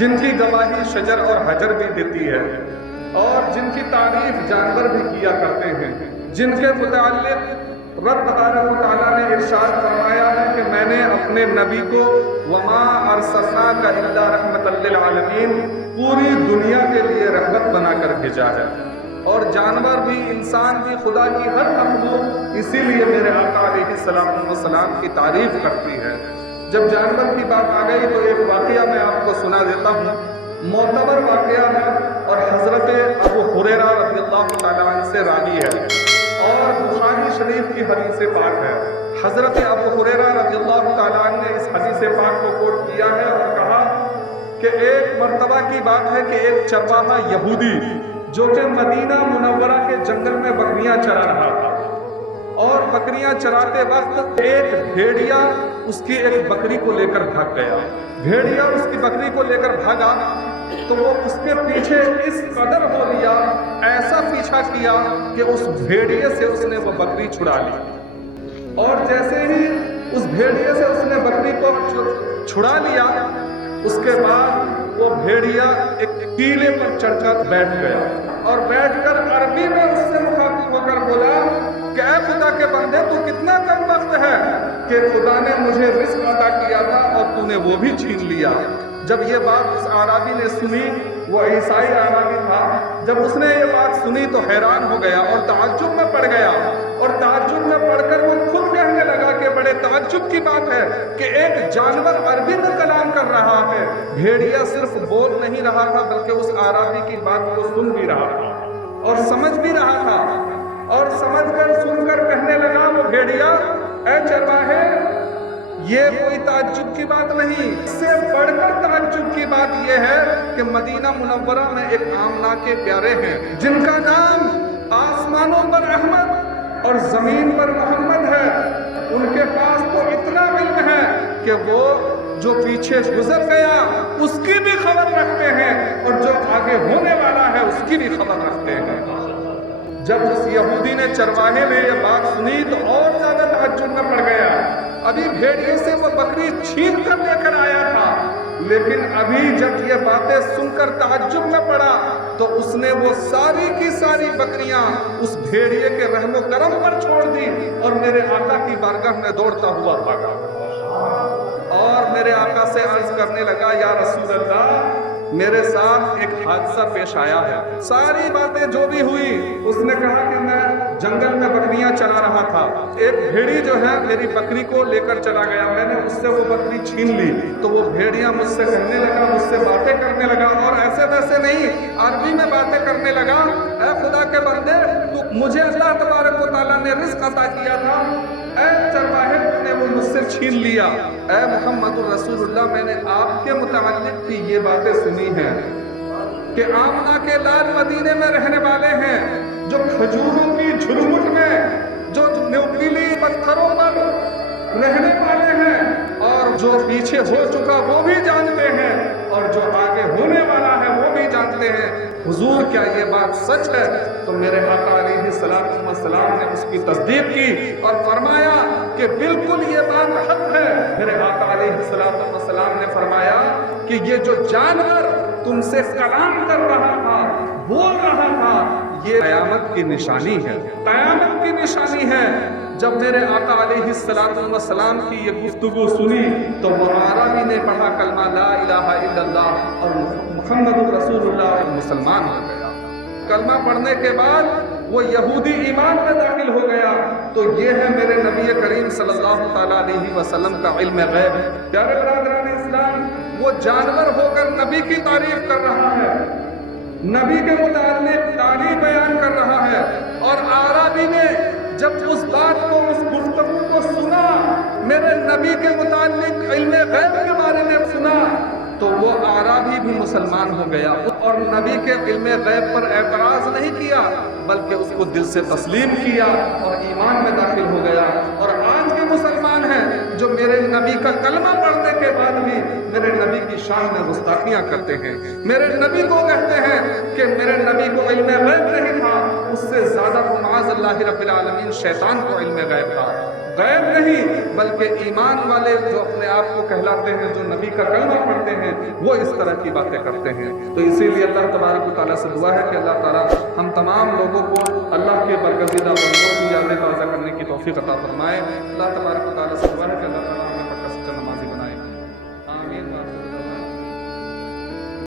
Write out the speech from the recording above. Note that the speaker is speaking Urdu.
جن کی گواہی شجر اور حجر بھی دیتی ہے، اور جن کی تعریف جانور بھی کیا کرتے ہیں، جن کے متعلق رب تبارک و تعالیٰ نے ارشاد فرمایا ہے کہ میں نے اپنے نبی کو وما ارسلناک الا رحمۃ للعالمین پوری دنیا کے لیے رحمت بنا کر بھیجا ہے، اور جانور بھی انسان بھی خدا کی ہر مخلوق اسی لیے میرے آقا علیہ السلام والسلام کی تعریف کرتی ہے۔ جب جانور کی بات آ گئی تو ایک واقعہ میں آپ کو سنا دیتا ہوں، معتبر واقعہ ہے اور حضرت ابو ہریرہ رضی اللہ تعالیٰ عنہ سے راوی ہے، اور بخاری شریف کی حدیث پاک ہے۔ حضرت ابو ہریرہ رضی اللہ تعالیٰ عنہ نے اس حدیث پاک کو کوٹ کیا ہے اور کہا کہ ایک مرتبہ کی بات ہے کہ ایک چرواہا یہودی جو کہ مدینہ منورہ کے جنگل میں بکریاں چرا رہا تھا، اور بکریاں چراتے وقت ایک بھیڑیا اس کی ایک بکری کو لے کر بھاگ گیا۔ بھیڑیا اس کی بکری کو لے کر بھاگا تو وہ اس کے پیچھے اس قدر ہو لیا، ایسا پیچھا کیا کہ اس بھیڑیے سے اس نے وہ بکری چھڑا لی، اور جیسے ہی اس بھیڑیے سے اس نے بکری کو چھڑا لیا، اس کے بعد وہ بھیڑیا ایک ٹیلے پر چڑھ کر بیٹھ گیا، اور بیٹھ کر عربی میں اس سے مخاطب ہو کر بولا کہ اے خدا کے بندے، تو کتنا کم وقت ہے کہ خدا نے مجھے رزق عطا کیا تھا اور تو نے وہ بھی چھین لیا۔ جب یہ بات اس اعرابی نے سنی، وہ عیسائی اعرابی تھا، جب اس نے یہ بات سنی تو حیران ہو گیا اور تعجب میں پڑ گیا، اور تعجب میں پڑ کر وہ خود کہنے لگا کہ بڑے تعجب کی بات ہے کہ ایک جانور عربی میں کلام کر رہا ہے۔ بھیڑیا صرف بول نہیں رہا تھا بلکہ اس اعرابی کی بات کو سن بھی رہا تھا اور سمجھ بھی رہا تھا، اور سمجھ کر سن کر کہنے لگا وہ بھیڑیا، اے چرواہے، یہ کوئی تعجب کی بات نہیں، اس سے بڑھ کر تعجب کی بات یہ ہے کہ مدینہ منورہ میں ایک آمنہ کے پیارے ہیں جن کا نام آسمانوں پر احمد اور زمین پر محمد ہے۔ ان کے پاس تو اتنا علم ہے کہ وہ جو پیچھے گزر گیا اس کی بھی خبر رکھتے ہیں، اور جو آگے ہونے والا ہے اس کی بھی خبر رکھتے ہیں۔ جب اس یہودی نے چرواہے نے یہ بات سنی تو اور زیادہ تعجب میں پڑ گیا۔ ابھی بھیڑیے سے وہ بکری چھین کر لے کر آیا تھا، لیکن ابھی جب یہ باتیں سن کر تعجب میں پڑا تو اس نے وہ ساری کی ساری بکریاں اس بھیڑیے کے رحم و کرم پر چھوڑ دی اور میرے آقا کی بارگاہ میں دوڑتا ہوا بھاگا، اور میرے آقا سے عرض کرنے لگا، یا رسول اللہ، میرے ساتھ ایک حادثہ پیش آیا ہے۔ ساری باتیں جو بھی ہوئی، اس نے کہا کہ میں جنگل میں بکریاں چلا رہا تھا، ایک بھیڑی جو ہے میری بکری کو لے کر چلا گیا، میں نے اس سے وہ بکری چھین لی، تو وہ بھیڑیا مجھ سے کہنے لگا، مجھ سے باتیں کرنے لگا، اور ایسے ویسے نہیں، عربی میں باتیں کرنے لگا، اے خدا کے بندے، تو مجھے اللہ تبارک و تعالیٰ نے رزق عطا کیا تھا، اے چرواہے تو نے وہ مجھ سے چھین لیا، اے محمد الرسول اللہ، میں نے آپ کے متعلق بھی یہ باتیں سنی ہیں کہ آمنہ کے لال مدینے میں رہنے والے ہیں، جو کھجوروں کی جھرمٹ میں، جو نوکیلی پتھروں پر رہنے والے ہیں، اور جو پیچھے ہو چکا وہ بھی جانتے ہیں، اور جو آگے ہونے والا ہے وہ بھی جانتے ہیں۔ حضور کیا یہ بات سچ ہے؟ تو میرے آقا علیہ السلام نے اس کی تصدیق کی اور فرمایا کہ بالکل یہ بات حق ہے۔ میرے آقا علیہ السلام نے فرمایا کہ یہ جو جانور تم سے کلام کر رہا تھا، بول رہا تھا، یہ قیامت کی نشانی ہے، قیامت کی نشانی ہے۔ جب میرے آقا علیہ السلام کی یہ گفتگو سنی تو عربی نے پڑھا کلمہ لا الہ الا اللہ اور محمد رسول اللہ، مسلمان ہو گیا۔ کلمہ پڑھنے کے بعد وہ یہودی ایمان میں داخل ہو گیا۔ تو یہ ہے میرے نبی کریم صلی اللہ تعالیٰ علیہ وسلم کا علم غیب۔ پیارے برادران اسلام، وہ جانور ہو کر نبی کی تعریف کر رہا ہے، نبی کے متعلق تعریف بیان کر رہا ہے، اور عربی نے جب اس بات کو، اس گفتگو کو سنا، میرے نبی کے متعلق علم غیب کے بارے میں سنا، تو وہ اعرابی بھی مسلمان ہو گیا، اور نبی کے علم غیب پر اعتراض نہیں کیا بلکہ اس کو دل سے تسلیم کیا اور ایمان میں داخل ہو گیا۔ اور آج کے مسلمان ہیں جو میرے نبی کا کلمہ پڑھنے کے بعد بھی میرے نبی کی شان میں گستاخیاں کرتے ہیں، میرے نبی کو کہتے ہیں کہ میرے نبی کو علم غیب نہیں تھا، اس سے زیادہ تو معاذ اللہ رب العالمین شیطان کو علم غیب تھا. غیب نہیں بلکہ ایمان والے جو اپنے آپ کو کہلاتے ہیں، جو نبی کا کلمہ پڑھتے ہیں، وہ اس طرح کی باتیں کرتے ہیں. تو اسی لیے اللہ تبارک و تعالیٰ سے دعا ہے کہ اللہ تعالیٰ ہم تمام لوگوں کو اللہ کے برگزیدہ بندوں کی یادیں تازہ کرنے کی توفیق عطا فرمائے. اللہ تبارک و تعالیٰ سے دعا ہے کہ اللہ تعالیٰ